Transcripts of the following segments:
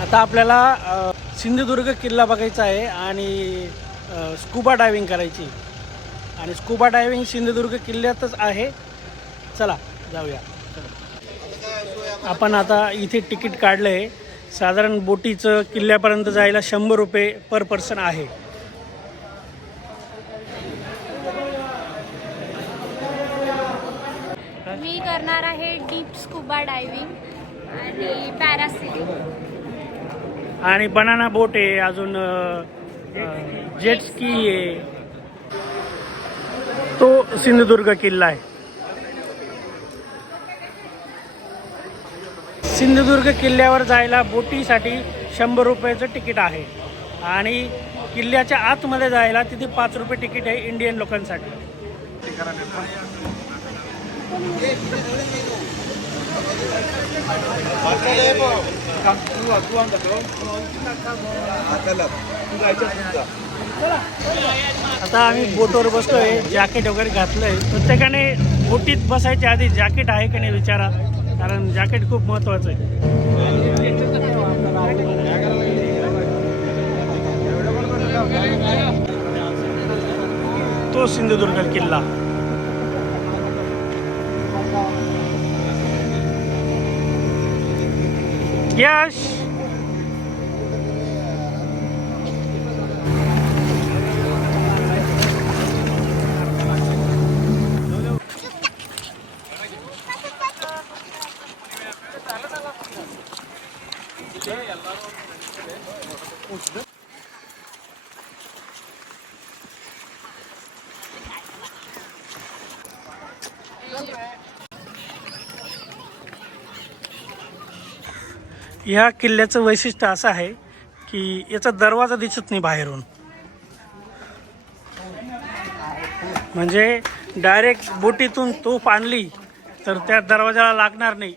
आता आपल्याला सिंधुदुर्ग किल्ला बघायचा आहे आणि स्कूबा डायविंग करायची. आणि स्कूबा डायव्हिंग सिंधुदुर्ग किल्ल्यातच आहे. चला जाऊया. आपण आता इथे तिकीट काढलं आहे साधारण बोटीचं किल्ल्यापर्यंत जायला शंभर रुपये पर पर्सन आहे. करणार आहे डीप स्कुबा डायव्हिंग आणि पॅरासिलिंग आणि बनाना बोट आहे अजून जेट स्की आहे. तो सिंधुदुर्ग किल्ला आहे. सिंधुदुर्ग किल्ल्यावर जायला बोटीसाठी शंभर रुपयाचं तिकीट आहे. आणि किल्ल्याच्या आतमध्ये जायला तिथे पाच रुपये तिकीट आहे इंडियन लोकांसाठी. आता आम्ही बोटवर बसलोय जॅकेट वगैरे घातलंय. प्रत्येकाने बोटीत बसायच्या आधी जॅकेट आहे का नाही विचारा कारण जॅकेट खूप महत्वाचं आहे. तो सिंधुदुर्ग किल्ला. Yes. ಎಲ್ಲರೂ ह्या किल्ल्याचं वैशिष्ट्य असं आहे की याचा दरवाजा दिसत नाही बाहेरून. म्हणजे डायरेक्ट बोटीतून तोफ आणली तर त्या दरवाजाला लागणार नाही.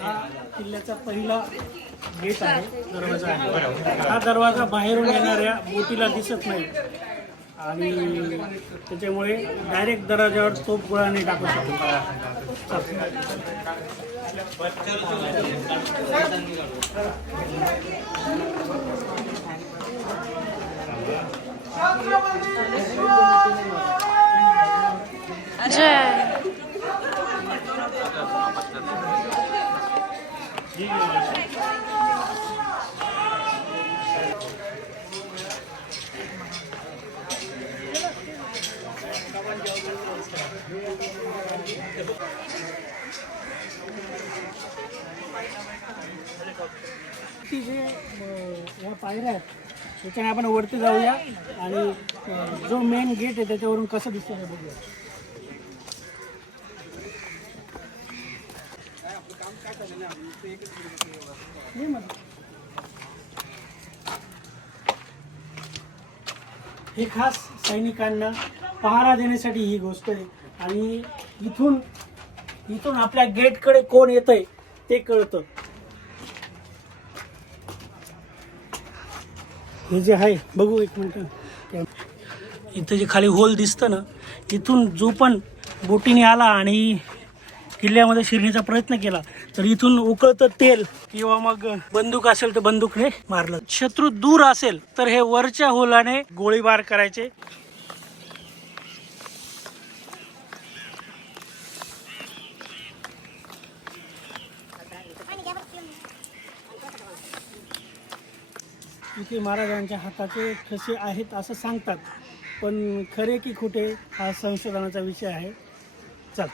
हा किल्ल्याचा पहिला गेट आहे दरवाजा हा दरवाजा बाहेरून येणाऱ्या बोटीला दिसत नाही. आणि त्याच्यामुळे डायरेक्ट दरवाजावर तोफ गोळा नाही टाकू शकतो. वरती जे या पायऱ्या आहेत त्याच्याने आपण वरती जाऊया आणि जो मेन गेट आहे त्याच्यावरून कसं दिसतं हे बघूया. ये मग. हे खास सैनिकांना पहारा देण्यासाठी ही गोष्ट आहे. आणि इथून इथून आपल्या गेटकडे कोण येतंय ते कळतं. हे जे आहे. बघू एक मिनटं. इथं जे खाली होल दिसतं ना इथून जो पण बोटीने आला आणि किल्ल्यामध्ये शिरण्याचा प्रयत्न केला तर इथून उकळतं तेल किंवा मग बंदूक असेल तर बंदूकने मारलं. शत्रू दूर असेल तर हे वरच्या होलाने गोळीबार करायचे. इथे महाराजांच्या हाताचे ठसे आहेत असं सांगतात. पण खरे की खोटे हा संशोधनाचा विषय आहे. चल.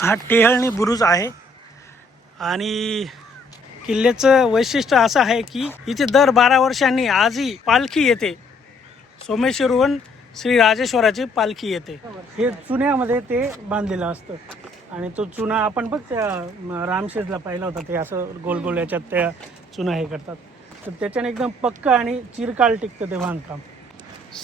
हा टेहळणी बुरुज आहे. आणि किल्ल्याचं वैशिष्ट्य असं आहे की इथे दर बारा वर्षांनी आजही पालखी येते. सोमेश्वरहून श्री राजेश्वराची पालखी येते. हे चुन्यामध्ये ते बांधलेलं असतं. आणि तो चुना आपण बघ त्या रामशेजला पाहिला होता. ते असं गोल गोल याच्यात त्या चुना हे करतात. तर त्याच्याने एकदम पक्क आणि चिरकाल टिकतं ते बांधकाम.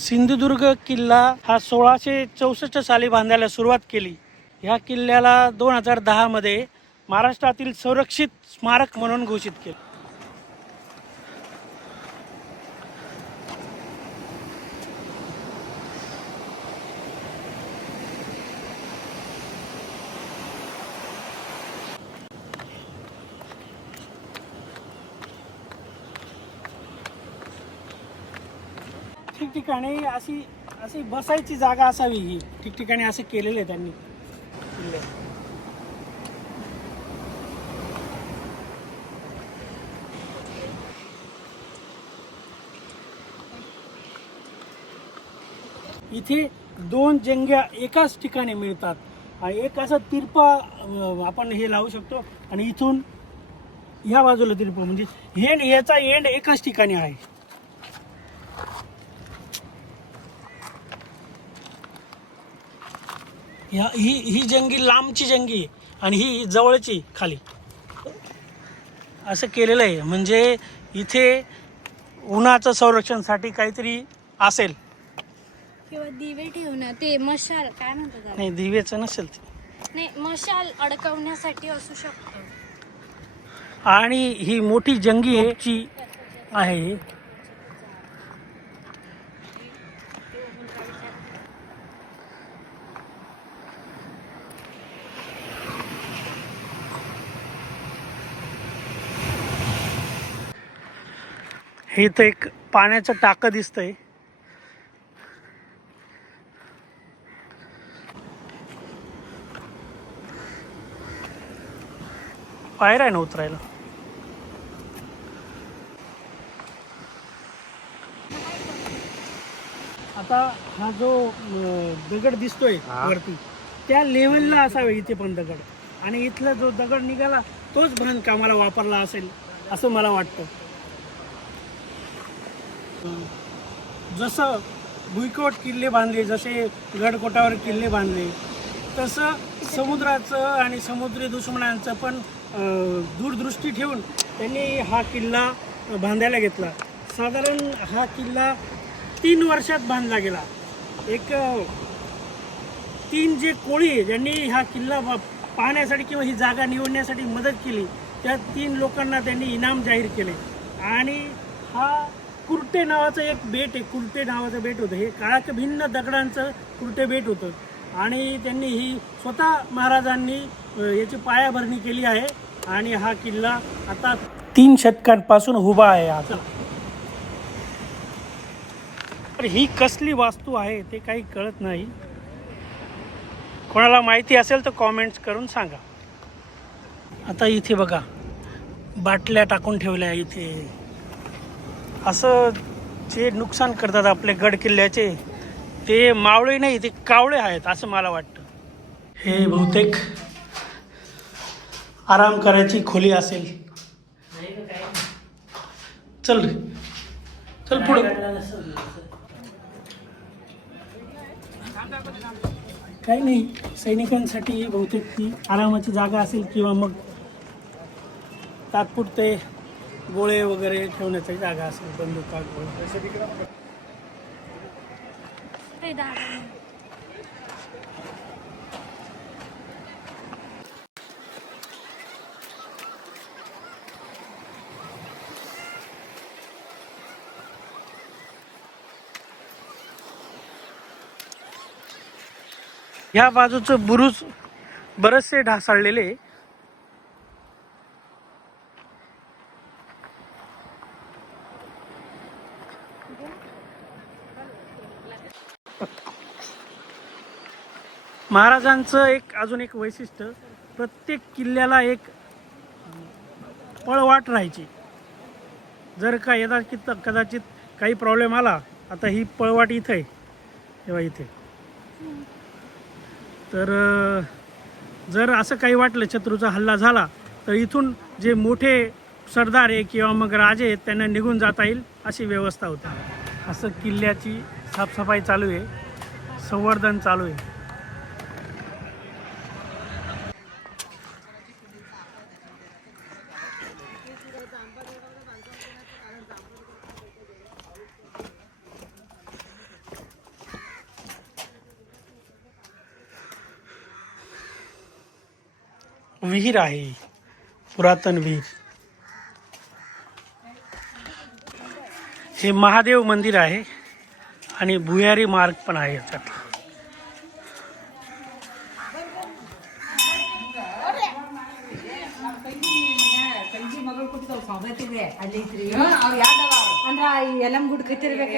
सिंधुदुर्ग किल्ला हा सोळाशे चौसष्ट साली बांधायला सुरुवात केली. ह्या किल्ल्याला दोन हजार दहामध्ये महाराष्ट्रातील संरक्षित स्मारक म्हणून घोषित केले. ठिकठिकाणी अशी अशी बसायची जागा असावी ही. ठिकठिकाणी असं केलेलं आहे त्यांनी किल्ले इथे दोन जंग्या एकाच ठिकाणी मिळतात. आणि एक असं तिरपा आपण हे लावू शकतो आणि इथून ह्या बाजूला तिरपा म्हणजे हे याचा एंड एकाच ठिकाणी आहे. ह्या ही ही जंगी लांबची जंगी आहे आणि ही जवळची खाली. असं केलेलं आहे. म्हणजे इथे उन्हाचं संरक्षणसाठी काहीतरी असेल. किंवा दिवे ठेवणं ते मशाल काय म्हणतात त्याला? नाही दिव्याचं नसेल ते. नाही मशाल अडकवण्यासाठी असू शकतं. आणि ही मोठी जंगी आहे ची आहे. हे इथं एक पाण्याचं टाकं दिसतंय. पायऱ्या आहे ना उतरायला. आता हा जो अं, दगड दिसतोय वरती त्या लेवलला असावे इथे पण दगड. आणि इथला जो दगड निघाला तोच बांधकामाला वापरला असेल असं मला वाटतं. अं, जसं भुईकोट किल्ले बांधले जसे गडकोटावर किल्ले बांधले तसं समुद्राचं आणि समुद्री दुश्मनांचं पण दूरदृष्टी ठेवून त्यांनी हा किल्ला बांधायला घेतला. साधारण हा किल्ला तीन वर्षात बांधला गेला. एक तीन जे कोळी आहे, ज्यांनी हा किल्ला पाहण्यासाठी किंवा ही जागा निवडण्यासाठी मदत केली त्या तीन लोकांना त्यांनी इनाम जाहीर केले. आणि हा कुर्टे नावाचं एक बेट आहे कुर्टे नावाचं बेट होतं. हे काळाक भिन्न दगडांचं कुर्टे बेट होतं. आणि त्यांनी ही स्वतः महाराजांनी याची पायाभरणी केली आहे. आणि हा किल्ला आता तीन शतकांपासून उभा आहे आता तर ही कसली वास्तू आहे ते काही कळत नाही. कोणाला माहिती असेल तर कॉमेंट्स करून सांगा. आता इथे बघा बाटल्या टाकून ठेवल्या इथे. असं जे नुकसान करतात आपले गड किल्ल्याचे ते मावळे नाही ते कावळे आहेत असं मला वाटतं. हे बहुतेक आराम करायची खोली असेल. चल रे. चल पुढे. काही नाही. सैनिकांसाठी बहुतेक ती आरामाची जागा असेल किंवा मग तात्पुरते गोळे वगैरे ठेवण्याची जागा असेल बंदुका गोळे. ह्या बाजूचं बुरुज बरेचसे ढासाळलेले महाराजांचं एक अजून एक वैशिष्ट्य प्रत्येक किल्ल्याला एक पळवाट राहायची. जर का यदाचित कदाचित काही प्रॉब्लेम आला आता ही पळवाट इथे आहे. तेव्हा इथे. तर जर असं काही वाटलं शत्रूचा हल्ला झाला तर इथून जे मोठे सरदार आहे किंवा मग राजे आहेत त्यांना निघून जाता येईल अशी व्यवस्था होती. असं किल्ल्याची साफसफाई चालू आहे. संवर्धन चालू आहे. विहीर आहे ही. पुरातन विहीर हे महादेव मंदिर आहे आणि भुयारी मार्ग पण आहे याच्यात ಅಂದ್ರ ಎಲಂ ಗುಡ್ ಕತ್ತಿರ್ಬೇಕು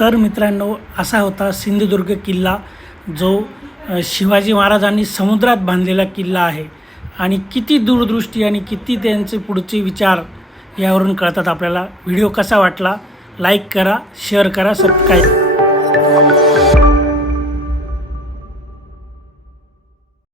तर मित्रांनो असा होता सिंधुदुर्ग किल्ला जो शिवाजी महाराजांनी समुद्रात बांधलेला किल्ला आहे. आणि किती दूरदृष्टी आणि किती त्यांचे पुढचे विचार यावरून कळतात आपल्याला. व्हिडिओ कसा वाटला? लाईक करा शेअर करा सबस्क्राईब